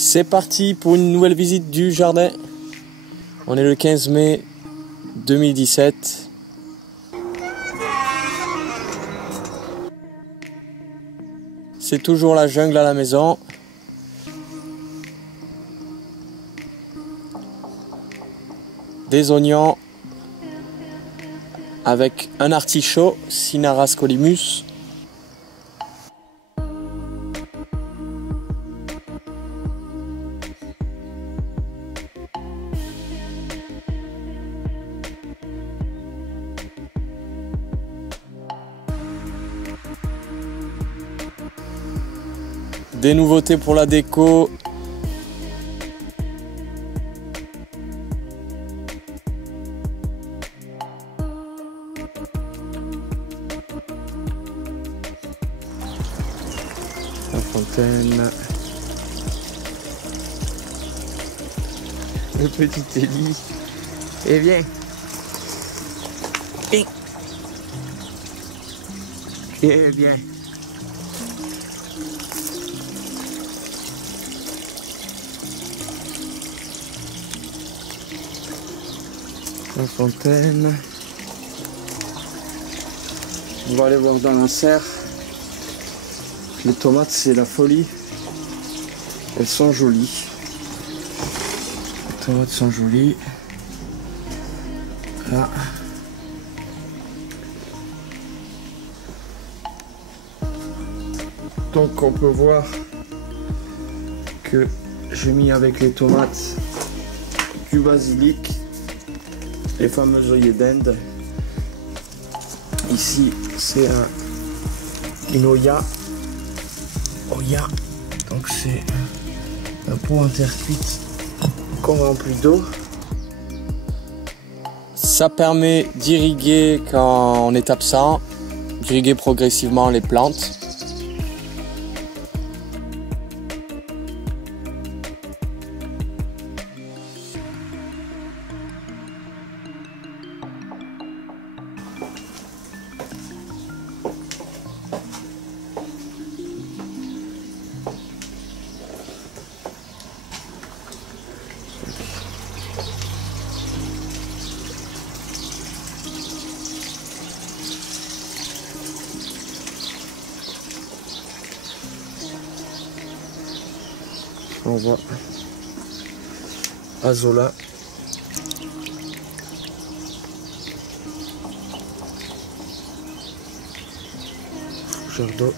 C'est parti pour une nouvelle visite du jardin. On est le 15 mai 2017. C'est toujours la jungle à la maison. Des oignons avec un artichaut, Cinara Scolymus. Des nouveautés pour la déco. La fontaine. Le petit Élie. Eh bien. Eh bien. La fontaine. On va aller voir dans la serre. Les tomates, c'est la folie. Elles sont jolies. Les tomates sont jolies. Là. Donc on peut voir que j'ai mis avec les tomates du basilic, les fameux œillets d'Inde. Ici c'est une Oya. Donc c'est un pot en terre cuite qu'on remplit d'eau. Ça permet d'irriguer quand on est absent, d'irriguer progressivement les plantes. On voit Azola. Fougère d'eau.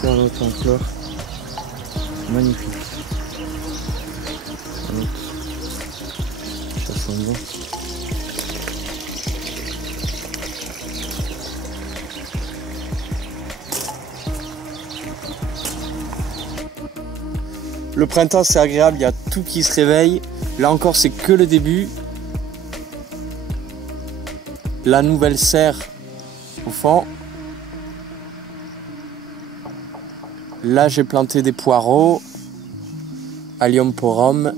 Charlotte en fleurs. Magnifique. Ça sent bon. Le printemps c'est agréable, il y a tout qui se réveille. Là encore c'est que le début. La nouvelle serre au fond. Là j'ai planté des poireaux. Allium porum.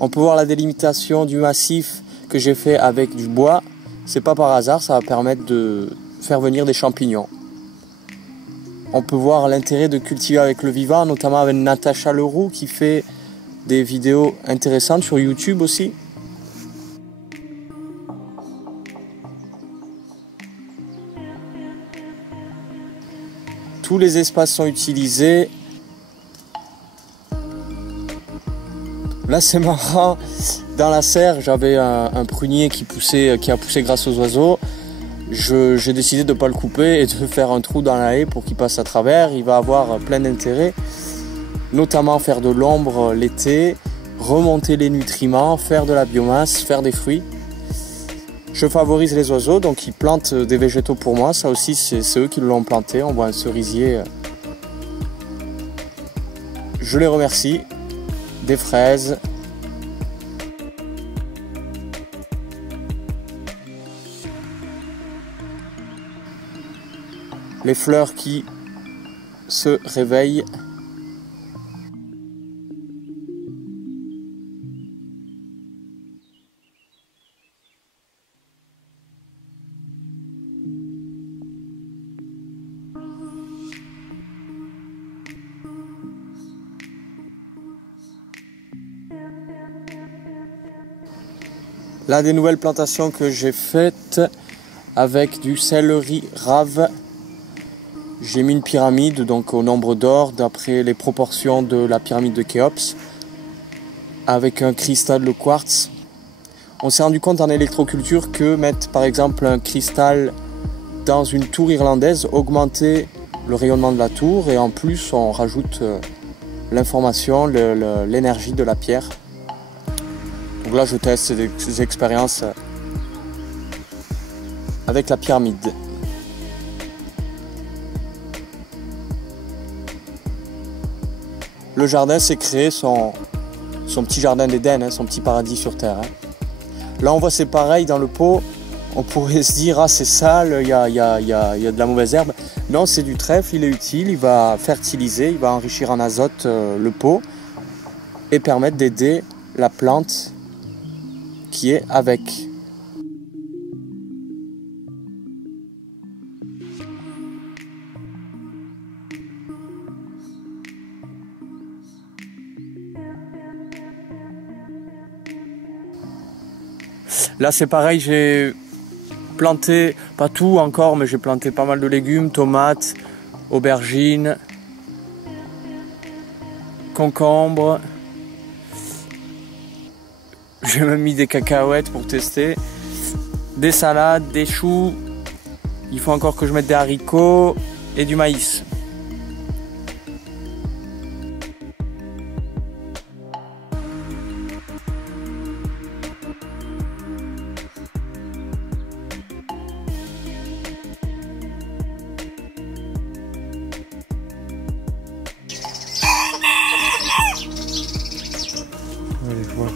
On peut voir la délimitation du massif que j'ai fait avec du bois. C'est pas par hasard, ça va permettre de faire venir des champignons. On peut voir l'intérêt de cultiver avec le vivant, notamment avec Natacha Leroux qui fait des vidéos intéressantes sur YouTube aussi. Tous les espaces sont utilisés. Là c'est marrant, dans la serre j'avais un prunier qui a poussé grâce aux oiseaux. J'ai décidé de ne pas le couper et de faire un trou dans la haie pour qu'il passe à travers. Il va avoir plein d'intérêt, notamment faire de l'ombre l'été, remonter les nutriments, faire de la biomasse, faire des fruits. Je favorise les oiseaux, donc ils plantent des végétaux pour moi. Ça aussi c'est eux qui l'ont planté. On voit un cerisier. Je les remercie. Des fraises. Les fleurs qui se réveillent. Là, des nouvelles plantations que j'ai faites avec du céleri rave. J'ai mis une pyramide, donc au nombre d'or, d'après les proportions de la pyramide de Khéops, avec un cristal de quartz. On s'est rendu compte en électroculture que mettre par exemple un cristal dans une tour irlandaise augmentait le rayonnement de la tour, et en plus on rajoute l'information, l'énergie de la pierre. Donc là je teste ces expériences avec la pyramide. Le jardin s'est créé son petit jardin d'Éden, son petit paradis sur terre. Là on voit c'est pareil dans le pot. On pourrait se dire ah c'est sale, il y a de la mauvaise herbe. Non, c'est du trèfle, il est utile, il va fertiliser, il va enrichir en azote le pot et permettre d'aider la plante qui est avec. Là c'est pareil, j'ai planté, pas tout encore, mais j'ai planté pas mal de légumes, tomates, aubergines, concombres. J'ai même mis des cacahuètes pour tester. Des salades, des choux. Il faut encore que je mette des haricots et du maïs. Allez voir.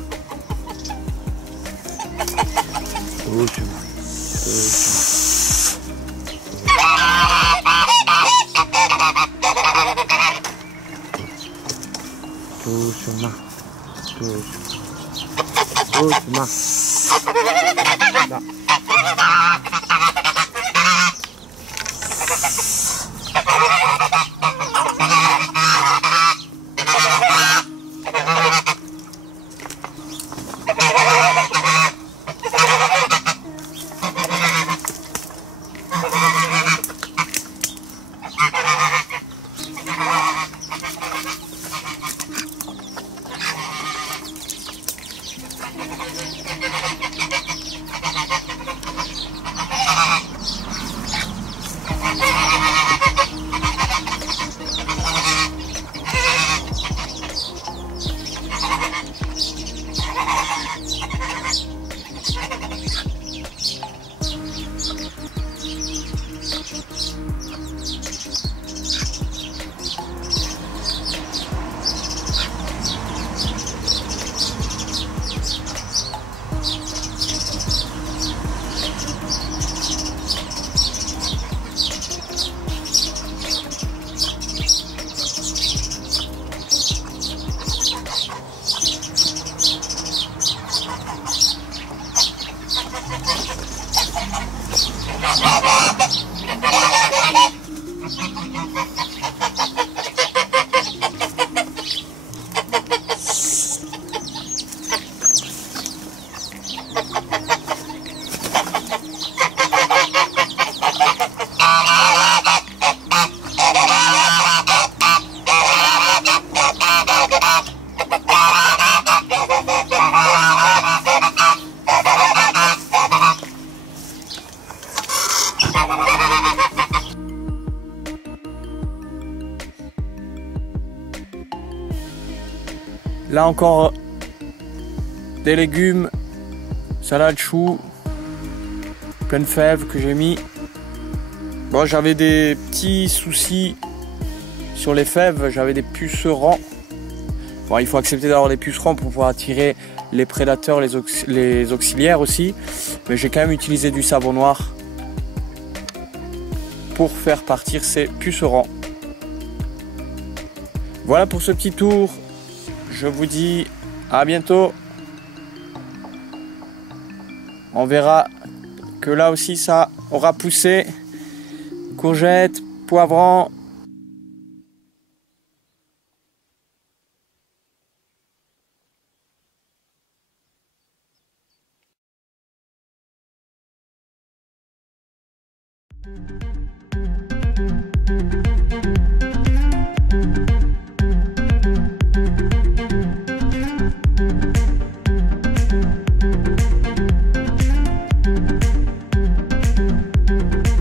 Là encore, des légumes, salade chou, plein de fèves que j'ai mis. Bon, j'avais des petits soucis sur les fèves, j'avais des pucerons. Bon, il faut accepter d'avoir des pucerons pour pouvoir attirer les prédateurs, les auxiliaires aussi. Mais j'ai quand même utilisé du savon noir pour faire partir ces pucerons. Voilà pour ce petit tour. Je vous dis à bientôt. On verra que là aussi ça aura poussé. Courgettes, poivrons.